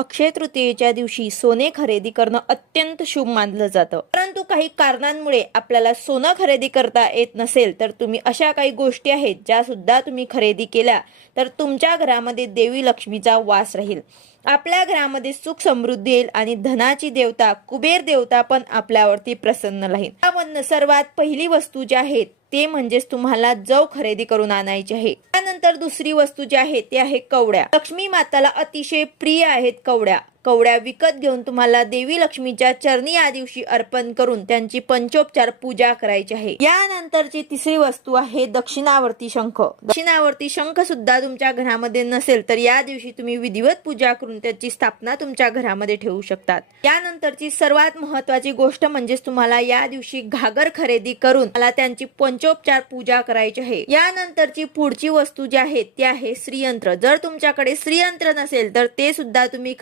अक्षय तृतीयेच्या दिवशी सोने खरेदी करणं अत्यंत शुभ मानलं जातं. परंतु काही कारणांमुळे आपल्याला सोनं खरेदी करता येत नसेल तर तुम्ही अशा काही गोष्टी आहेत ज्या सुद्धा तुम्ही खरेदी केल्या तर तुमच्या घरामध्ये देवी लक्ष्मीचा वास राहील. आपल्या घरामध्ये सुख समृद्धी येईल आणि धनाची देवता कुबेर देवता पण आपल्यावरती प्रसन्न राहील. त्यामधनं सर्वात पहिली वस्तू जी आहे ते म्हणजेच तुम्हाला जव खरेदी करून आणायची आहे. त्यानंतर दुसरी वस्तू जी आहे ती आहे कवड्या. लक्ष्मी माताला अतिशय प्रिय आहेत कवड्या. कवड्या विकत घेऊन तुम्हाला देवी लक्ष्मीच्या चरणी या दिवशी अर्पण करून त्यांची पंचोपचार पूजा करायची आहे. यानंतरची तिसरी वस्तू आहे दक्षिणावर्ती शंख. दक्षिणावर्ती शंख सुद्धा तुमच्या घरामध्ये नसेल तर या दिवशी तुम्ही विधिवत पूजा करून त्याची स्थापना तुमच्या घरामध्ये ठेवू शकतात. यानंतरची सर्वात महत्वाची गोष्ट म्हणजेच तुम्हाला या दिवशी घागर खरेदी करून मला त्यांची पंचोपचार पूजा करायची आहे. यानंतरची पुढची वस्तू जी आहे ती आहे श्रीयंत्र. जर तुमच्याकडे श्रीयंत्र नसेल तर ते सुद्धा तुम्ही